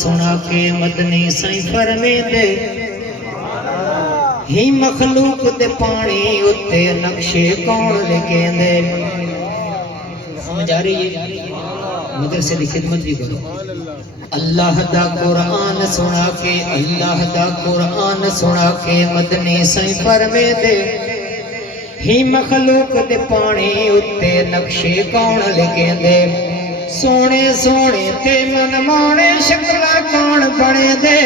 سنا کے مدنی سائیں فرمے دے ہی مخلوق دے پانی اتے نقشے کون لکھیں دے سمجھ آ رہی ہے مدرسے دی خدمت بھی کرو اللہ دا قرآن سنا کے اللہ دا قرآن سنا کے مدنی سائیں فرمے دے ہی مخلوق دے پانی اتے نقشے کون لکھیں دے سونے سونے تے من مانے شکلہ کون بنے دے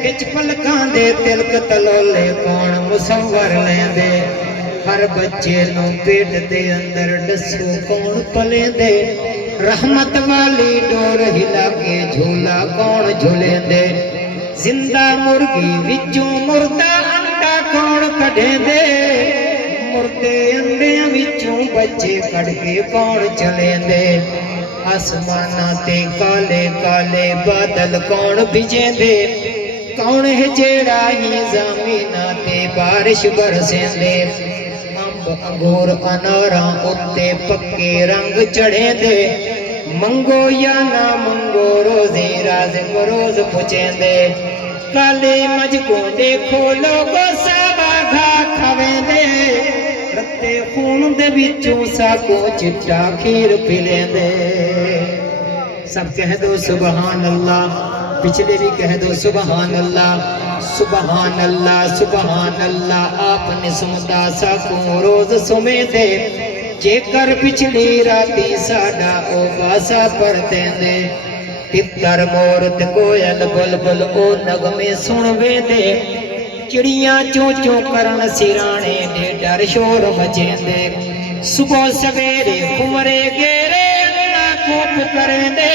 بچ پلکاں دے تلک تلولے کون مصور لیں دے ہر بچے نو پیٹ دے اندر ڈسو کون پلے دے رحمت والی ڈور ہلا کے جھولا کون جھولے دے زندہ مرغی وچوں مردہ انڈا کون کڈے دے مردے انڈیاں وچوں بچے کڈ کے کون چلے دے آسماناں تے کالے کالے بادل کون بھیجے دے کون ہے جیڑا ہی زمیناں تے بارش برسیں دے امب انگور اناراں اتے پکے رنگ چڑھے دے منگو یا نہ منگو روزی رازق روز پچیں دے کالے مجھکوں دیکھو لوگو سابا گھا کھویں دے رتے خون دے وچوں ساکو چٹا کھیر پلیں دے سب کہہ دو سبحان اللہ پچھلے بھی کہہ دو سبحان اللہ سبحان اللہ سبحان اللہ آپ نے سمدہ ساکوں روز سمے دے جے کر پچھلی راتی ساڑا او باسا پڑھتے دے تتر مورت کوئل بلبل او نغمے سنوے دے چڑیاں چوں چوں کرن سیرانے دے ڈر شور مچیں دے صبح سویرے کمرے گیرے اللہ کو پکریں دے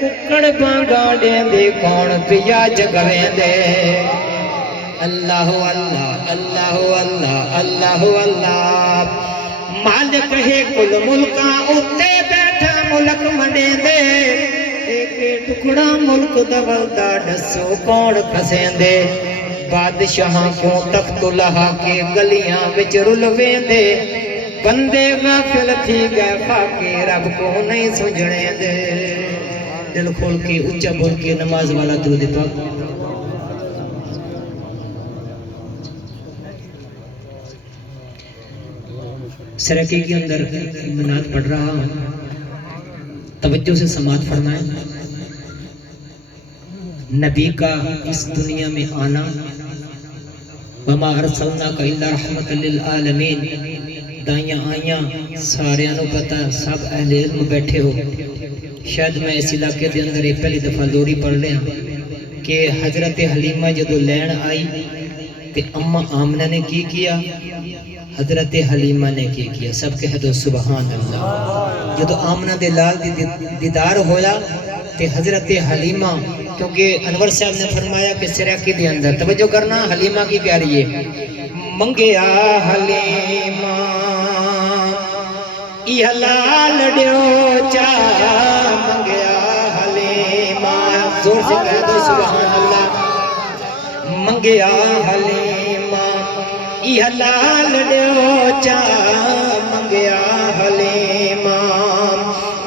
ککڑ بانگا دیں دے کون پیا جگویں دے اللہ اللہ اللہ اللہ اللہ اللہ مالک ہے کل ملکاں اتے بیٹھا ملک منڈے دے ایک ٹکڑا ملک دولدہ ڈسو کون کسیں دے بادشاہاں کیوں تخت لہا کے گلیاں وچ رلویں دے بندے غافل تھی گئے فاقے رب کو نہیں سجھنے دے دل کھول کے اچھا بول کے نماز والا درود پاک سرکی کے اندر منات پڑھ رہا ہوں توجہ سے سماعت فرمائیں نبی کا اس دنیا میں آنا وما ارسلناک الا رحمت للعالمین دائیاں آئیاں سارے انو پتا سب اہل علم بیٹھے ہو شاید میں اس علاقے دے اندر ایک پہلی دفعہ لوڑی پڑھ لیا کہ حضرت حلیمہ جدو لین آئی تے اماں آمنہ نے کی کیا حضرت حلیمہ نے کی کیا سب کہہ دو سبحان اللہ جدو آمنہ دے لال دیدار ہویا تے حضرت حلیمہ کیونکہ انور صاحب نے فرمایا کہ سرکی دے اندر توجہ کرنا حلیمہ کی کہہ رہی ہے منگیا حلیمہ ای حلال دیو چاہ منگیا حلیمہ زور سے کہہ دو سبحان اللہ منگیا حلیمہ ای حلال دیو چاہ منگیا حلیمہ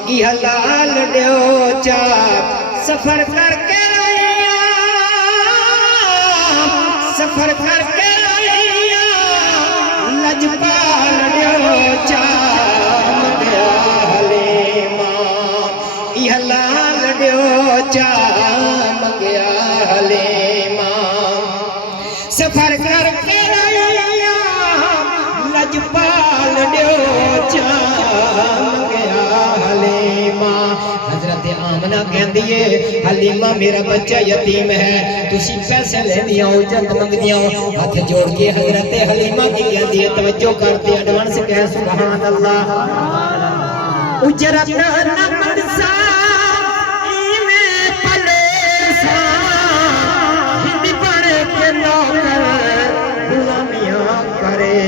ای حلال دیو چاہ سفر کر کے سفر کر کے لجپال دیو چاہ منگیا حلیمہ ای حلال دیو چاہ منگیا حلیمہ سفر کر کے لجپال دیو چاہ منگیا حلیمہ حضرت آمنہ کہن دیئے حلیمہ میرا بچہ یتیم ہے تسی پیسے لے دیا ہو جت منگ دیا ہو ہاتھ جوڑ کے حضرت حلیمہ کی کہن دیئے توجہ کرتے ایڈوانس کہہ سبحان اللہ اجرت نمد سا ایمیں پلے سا ہندی پڑھ کے نوکر غلامیاں کرے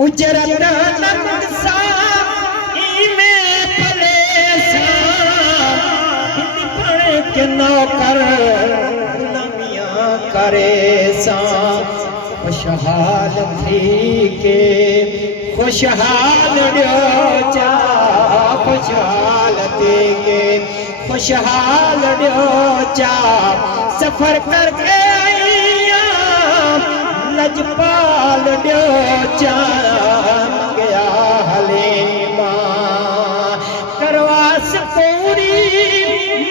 اجرت نمد سا کہ نوکر غلامیاں کرے سان خوشحال تھی کہ خوشحال ڈیو چا خوشحال دیگے خوشحال ڈیو چا سفر کر کے آئیاں لجپال ڈیو چا گیا حلیمہ کرواس پوری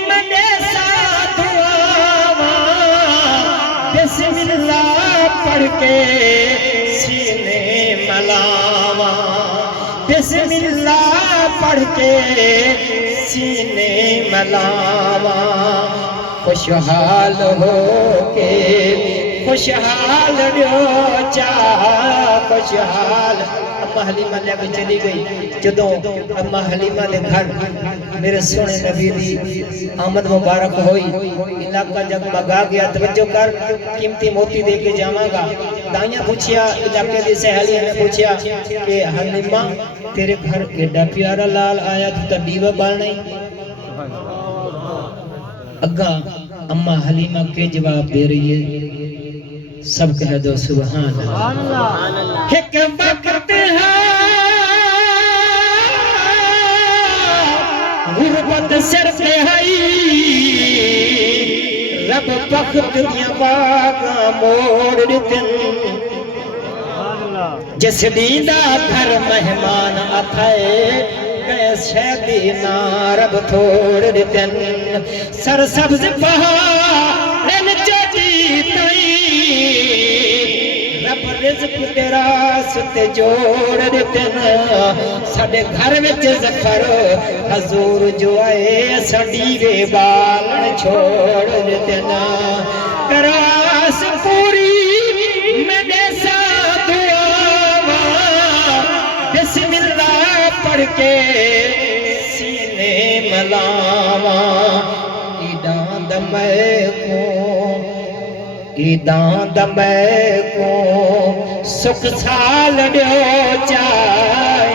منے ساتھ بسم اللہ پڑھ کے سینے ملاواں بسم اللہ پڑھ کے سینے ملاواں خوشحال ہو کے خوشحال ڈیو چا خوشحال اماں حلیمہ لے کے چلی گئی جدوں اماں حلیمہ دے گھر میرے سونے نبی دی آمد مبارک ہوئی علاقہ جگمگا گیا توجہ کر قیمتی موتی دے کے جاواں گا دائیاں پوچھیا علاقے دی سہیلیاں نے پوچھیا کہ حلیمہ تیرے گھر ایڈا پیارا لال آیا تو دیوہ بال نہیں اگا اماں حلیمہ کے جواب دے رہی ہے سب کہہ دو سبحان اللہ ایک وقت ہے غربت سر پہ رب وقت دیا باغاں موڑ دن جس دیدہ گھر مہمان آتھائے گیس شہدینا رب تھوڑ دن سر سبز پہاڑ چوٹی تئی رب رزق تیرا ستے جوڑ دن ساڑے گھر وچ زفر حضور جو آئے سڑیوے بالن چھوڑ دن کراس پوری میں ساتھ آواں بسم اللہ پڑھ کے سینے ملاواں ایدان دمے کو ایدان دمے کو سکھ سال ڈیو چا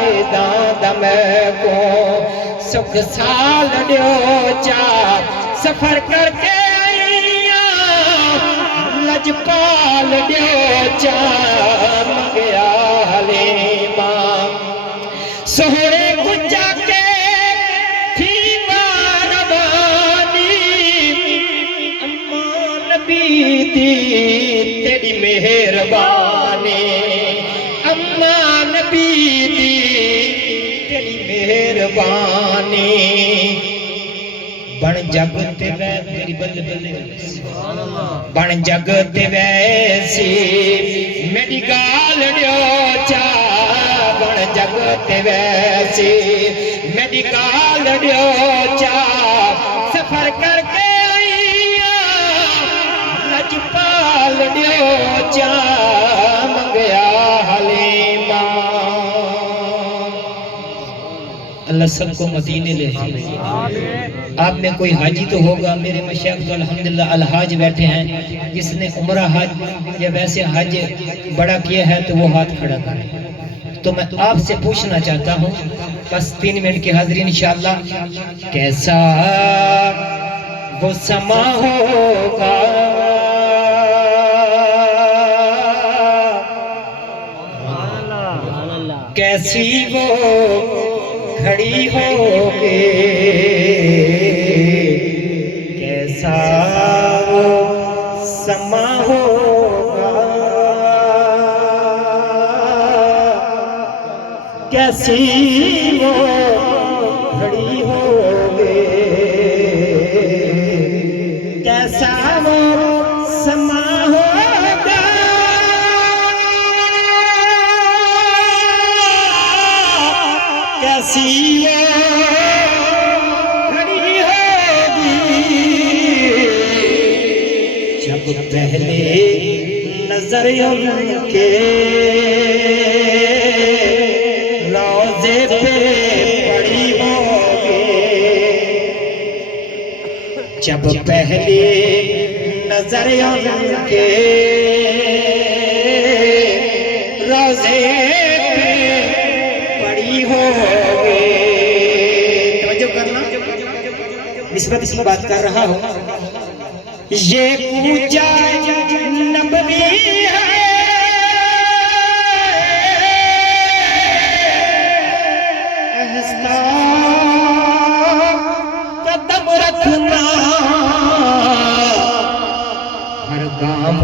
ایدان دمے کو سکھ سال ڈیو چا سفر کر کے آئیاں لجپال ڈیو چا مگیا حلیمہ سہرے گجا کے تھی باربانی اماں نبی دی تیری مہربانی اماں نبی دی تیری مہربانی بن جگ تے وے میری بل بن جگ تے ویسی میری گال ڈیو چا بن جگ تے ویسی میری گال ڈیو چا سفر کر کے آئیاں لجپال ڈیو چا منگیا حلیمہ اللہ سب کو مدینے لے جائے آپ میں کوئی حاجی تو ہوگا میرے مشایخ تو الحمدللہ الحاج بیٹھے ہیں جس نے عمرہ حج یا ویسے حج بڑا کیا ہے تو وہ ہاتھ کھڑا کرے تو میں آپ سے پوچھنا چاہتا ہوں بس 3 منٹ کی حاضری انشاءاللہ کیسا وہ سما ہوگا کیسی وہ کھڑی ہوگی کیسا وہ سما ہوگا کیسی وہ کھڑی ہوگی کیسا وہ سما ہوگا کیسی وہ کھڑی ہوگی جب پہلے نظر ان کے روضے پہ پڑی ہوگی جب پہلے نظر ان کے روضے پہ پڑی ہوگی توجہ کرنا نسبت اس کی بات کر رہا ہوں یہ کوچہ نبوی ہے رکھنا ہر کام